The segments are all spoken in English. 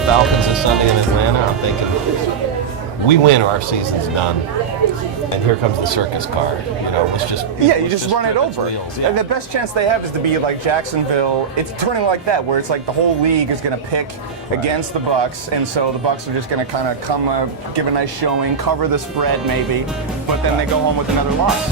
the Falcons this Sunday in Atlanta, I'm thinking, we win or our season's done. And here comes the circus car. Let's just you just run it over. Yeah. And the best chance they have is to be like Jacksonville. It's turning like that, where it's like the whole league is going to pick against the Bucs, and so the Bucs are just going to kind of come, give a nice showing, cover the spread maybe, but then they go home with another loss.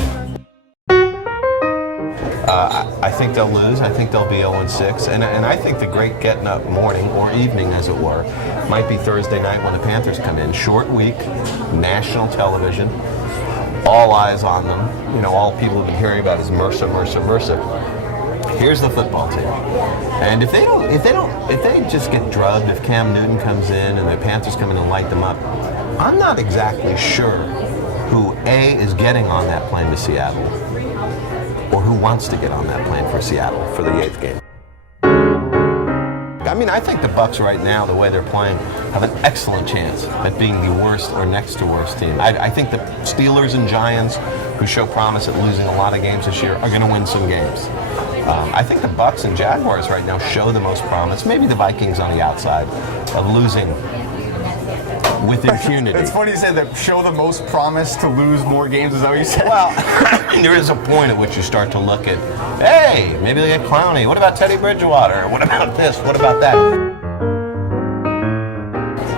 I think they'll lose. I think they'll be 0-6. And I think the great getting up morning, or evening as it were, might be Thursday night when the Panthers come in. Short week, national television, all eyes on them. All people have been hearing about is Mercer. Here's the football team. And if they just get drugged, if Cam Newton comes in and the Panthers come in and light them up, I'm not exactly sure who A is getting on that plane to Seattle, or who wants to get on that plane for Seattle for the 8th game. I mean, I think the Bucs right now, the way they're playing, have an excellent chance at being the worst or next to worst team. I think the Steelers and Giants, who show promise at losing a lot of games this year, are going to win some games. I think the Bucs and Jaguars right now show the most promise. Maybe the Vikings on the outside of losing with impunity. It's funny you say that show the most promise to lose more games. Is that what you said? Well, I mean, there is a point at which you start to look at, hey, maybe they get Clowney. What about Teddy Bridgewater? What about this? What about that?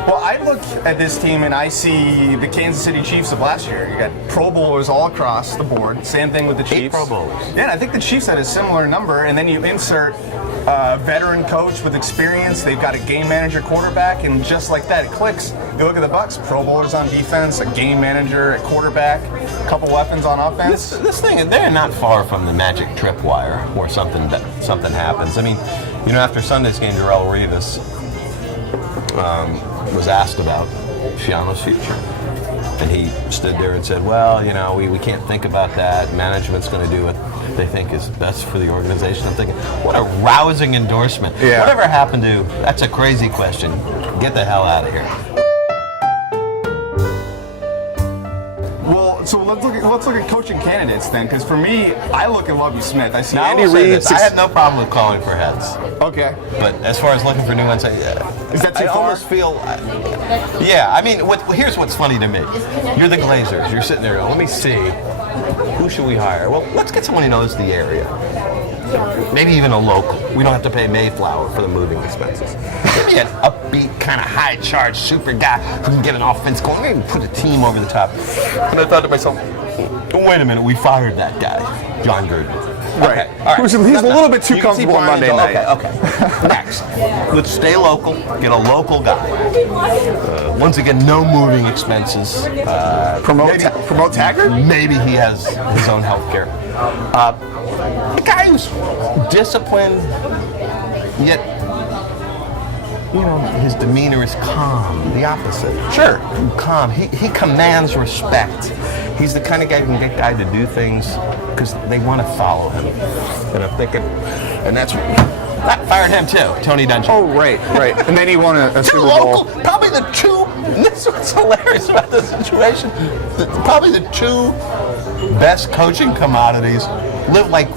Well, I look at this team and I see the Kansas City Chiefs of last year. You got Pro Bowlers all across the board. Same thing with the Chiefs. 8 Pro Bowlers. Yeah, and I think the Chiefs had a similar number, and then you insert veteran coach with experience. They've got a game manager quarterback, and just like that, it clicks. You look at the Bucs, Pro Bowlers on defense, a game manager at quarterback, a couple weapons on offense. This thing, they're not far from the magic tripwire where something happens. I mean, after Sunday's game, Darrelle Revis was asked about Schiano's future. And he stood there and said, well, we can't think about that. Management's going to do what they think is best for the organization. I'm thinking, what a rousing endorsement. Yeah. Whatever happened to, that's a crazy question. Get the hell out of here. Well, so let's look at coaching candidates then, because for me, I look at Lovie Smith. I see Now, Andy I will say Reid. this, I have no problem with calling for heads. Okay. But as far as looking for new ones, Is that too I far? almost feel, yeah. I mean, here's what's funny to me. You're the Glazers. You're sitting there going, let me see, who should we hire? Well, let's get someone who knows the area. Maybe even a local. We don't have to pay Mayflower for the moving expenses. Maybe an upbeat, kind of high-charged super guy who can get an offense going. Maybe put a team over the top. And I thought to myself, wait a minute, we fired that guy, John Gruden. Right. Okay, all right. He's a little bit too You can see comfortable on Monday Brian's- night. Okay. Next, let's stay local. Get a local guy. Once again, no moving expenses. Promote Taggart? Maybe he has his own health care. A guy who's disciplined, yet his demeanor is calm. The opposite. Sure. Calm. He commands respect. He's the kind of guy who can get guys to do things because they want to follow him. And I'm thinking, and that's that fired him too, Tony Dungy. Oh, right. And then he won a Two Super local, Bowl. probably the two. This is what's hilarious about this situation. Probably the two best coaching commodities live like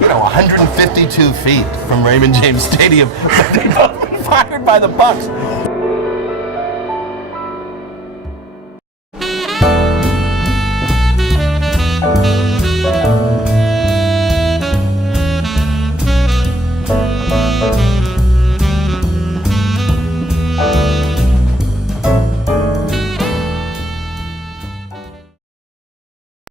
152 feet from Raymond James Stadium. But they've both been fired by the Bucs.